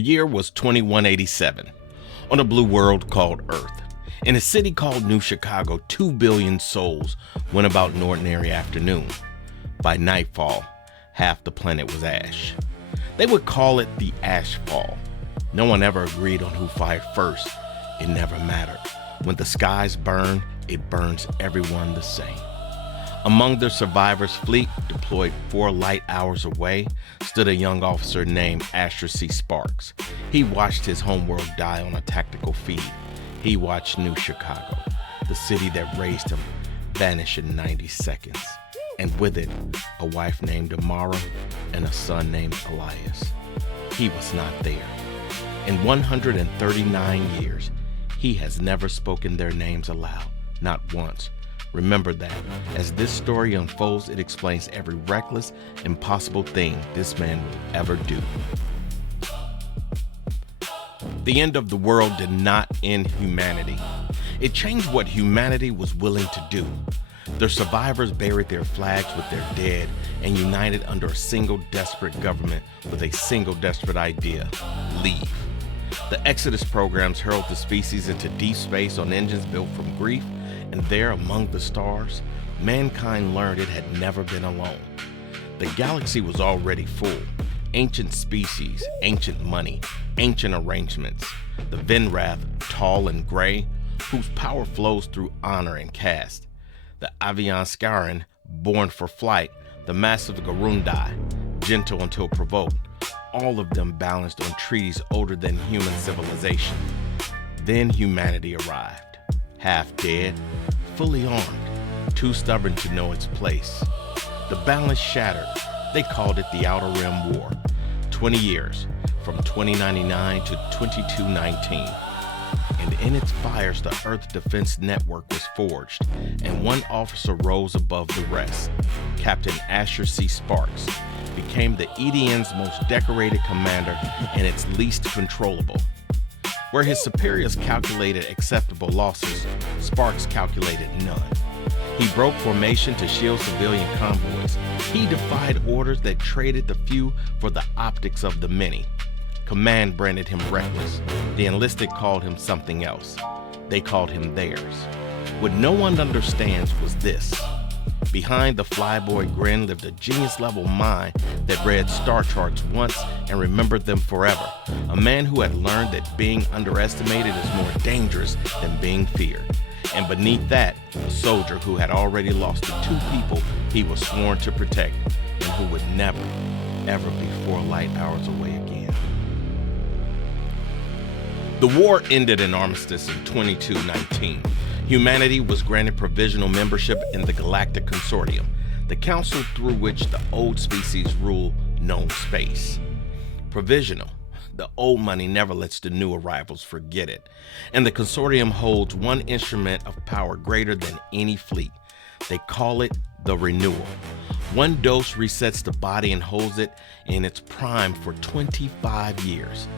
The year was 2187, on a blue world called Earth. In a city called New Chicago, 2 billion souls went about an ordinary afternoon. By nightfall, half the planet was ash. They would call it the Ashfall. No one ever agreed on who fired first. It never mattered. When the skies burn, it burns everyone the same. Among the survivors' fleet, deployed 4 light hours away, stood a young officer named Ashfall Sparks. He watched his homeworld die on a tactical feed. He watched New Chicago, the city that raised him, vanish in 90 seconds. And with it, a wife named Amara and a son named Elias. He was not there. In 139 years, he has never spoken their names aloud, not once. Remember that. As this story unfolds, it explains every reckless, impossible thing this man will ever do. The end of the world did not end humanity. It changed what humanity was willing to do. The survivors buried their flags with their dead and united under a single desperate government with a single desperate idea: leave. The Exodus programs hurled the species into deep space on engines built from grief, and there among the stars, mankind learned it had never been alone. The galaxy was already full. Ancient species, ancient money, ancient arrangements. The Venrath, tall and gray, whose power flows through honor and caste. The Avian Scaran, born for flight. The massive Garundai, gentle until provoked. All of them balanced on treaties older than human civilization. Then humanity arrived, half dead, fully armed, too stubborn to know its place. The balance shattered. They called it the Outer Rim War. 20 years, from 2099 to 2219. And in its fires, the Earth Defense Network was forged, and one officer rose above the rest. Captain Ashfall Sparks became the EDN's most decorated commander and its least controllable. Where his superiors calculated acceptable losses, Sparks calculated none. He broke formation to shield civilian convoys. He defied orders that traded the few for the optics of the many. Command branded him reckless. The enlisted called him something else. They called him theirs. What no one understands was this. Behind the flyboy grin lived a genius-level mind that read star charts once and remembered them forever. A man who had learned that being underestimated is more dangerous than being feared. And beneath that, a soldier who had already lost the 2 people he was sworn to protect and who would never, ever be 4 light hours away again. The war ended in armistice in 2219. Humanity was granted provisional membership in the Galactic Consortium, the council through which the old species rule known space. Provisional. The old money never lets the new arrivals forget it. And the consortium holds one instrument of power greater than any fleet. They call it the renewal. One dose resets the body and holds it in its prime for 25 years.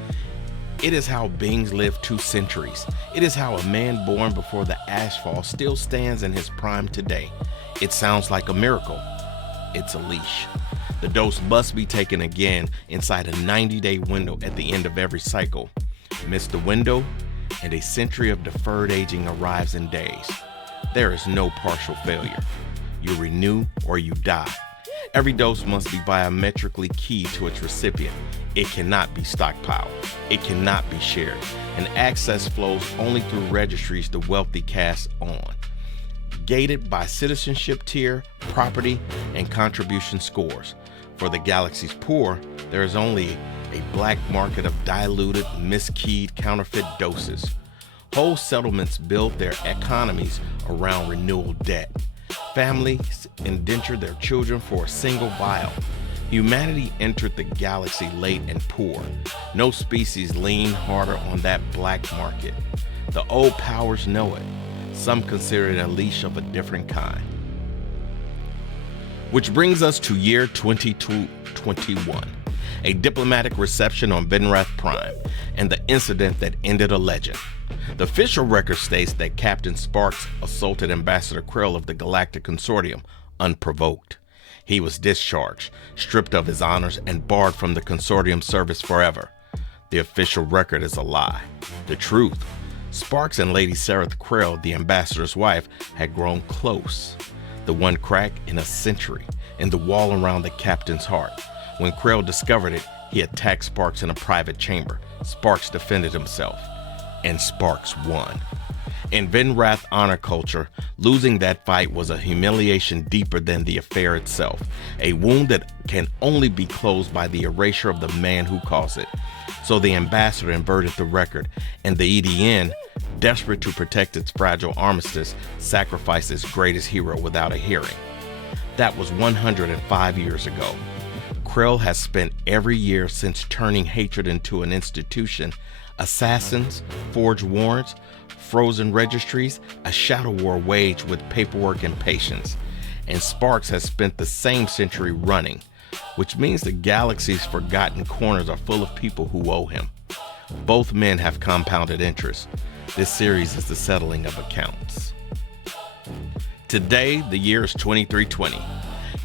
It is how beings live 2 centuries. It is how a man born before the Ashfall still stands in his prime today. It sounds like a miracle. It's a leash. The dose must be taken again inside a 90-day window at the end of every cycle. Miss the window, and a century of deferred aging arrives in days. There is no partial failure. You renew or you die. Every dose must be biometrically keyed to its recipient. It cannot be stockpiled. It cannot be shared. And access flows only through registries the wealthy cast on. Gated by citizenship tier, property, and contribution scores. For the galaxy's poor, there is only a black market of diluted, miskeyed, counterfeit doses. Whole settlements build their economies around renewal debt. Families indenture their children for a single vial. Humanity entered the galaxy late and poor. No species lean harder on that black market. The old powers know it. Some consider it a leash of a different kind. Which brings us to year 2221, a diplomatic reception on Venrath Prime, and the incident that ended a legend. The official record states that Captain Sparks assaulted Ambassador Krell of the Galactic Consortium unprovoked. He was discharged, stripped of his honors, and barred from the consortium service forever. The official record is a lie. The truth: Sparks and Lady Sarah Krell, the ambassador's wife, had grown close. The one crack in a century in the wall around the captain's heart. When Krell discovered it, he attacked Sparks in a private chamber. Sparks defended himself, and Sparks won. In Vinrath honor culture, losing that fight was a humiliation deeper than the affair itself, a wound that can only be closed by the erasure of the man who caused it. So the ambassador inverted the record, and the EDN, desperate to protect its fragile armistice, sacrificed its greatest hero without a hearing. That was 105 years ago. Krell has spent every year since turning hatred into an institution, assassins, forged warrants, frozen registries, a shadow war waged with paperwork and patience. And Sparks has spent the same century running, which means the galaxy's forgotten corners are full of people who owe him. Both men have compounded interest. This series is the settling of accounts. Today, the year is 2320.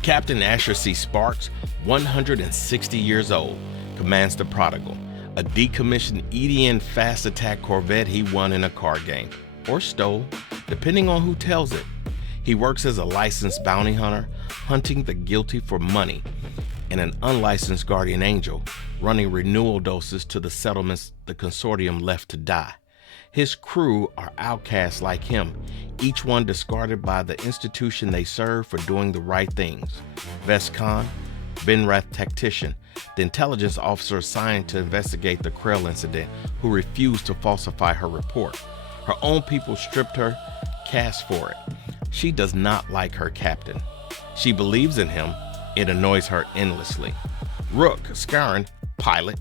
Captain Asher C. Sparks, 160 years old, commands the Prodigal, a decommissioned EDN fast attack corvette he won in a card game, or stole, depending on who tells it. He works as a licensed bounty hunter, hunting the guilty for money, and an unlicensed guardian angel, running renewal doses to the settlements the consortium left to die. His crew are outcasts like him, each one discarded by the institution they serve for doing the right things. Vescon, Vinrath tactician, the intelligence officer assigned to investigate the Krell incident, who refused to falsify her report. Her own people stripped her, cast for it. She does not like her captain. She believes in him. It annoys her endlessly. Rook, Skaran, pilot,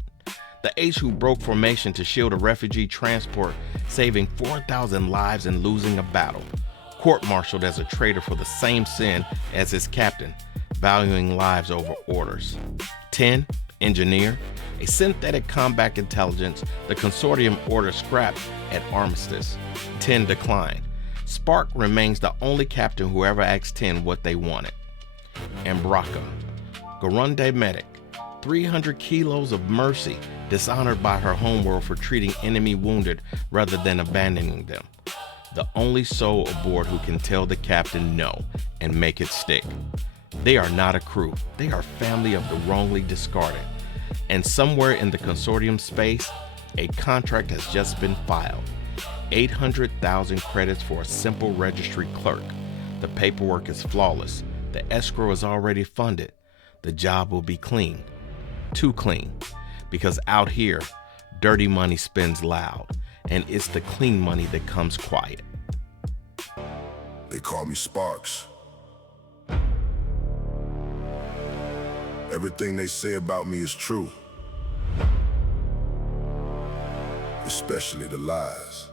the ace who broke formation to shield a refugee transport, saving 4,000 lives and losing a battle. Court-martialed as a traitor for the same sin as his captain, valuing lives over orders. 10, engineer, a synthetic combat intelligence the consortium ordered scrapped at armistice. 10 declined. Spark remains the only captain who ever asked 10 what they wanted. Ambraka, Garunde medic, 300 kilos of mercy, dishonored by her homeworld for treating enemy wounded rather than abandoning them. The only soul aboard who can tell the captain no and make it stick. They are not a crew. They are family of the wrongly discarded. And somewhere in the consortium space, a contract has just been filed. 800,000 credits for a simple registry clerk. The paperwork is flawless. The escrow is already funded. The job will be clean. Too clean. Because out here, dirty money spins loud, and it's the clean money that comes quiet. They call me Sparks. Everything they say about me is true. Especially the lies.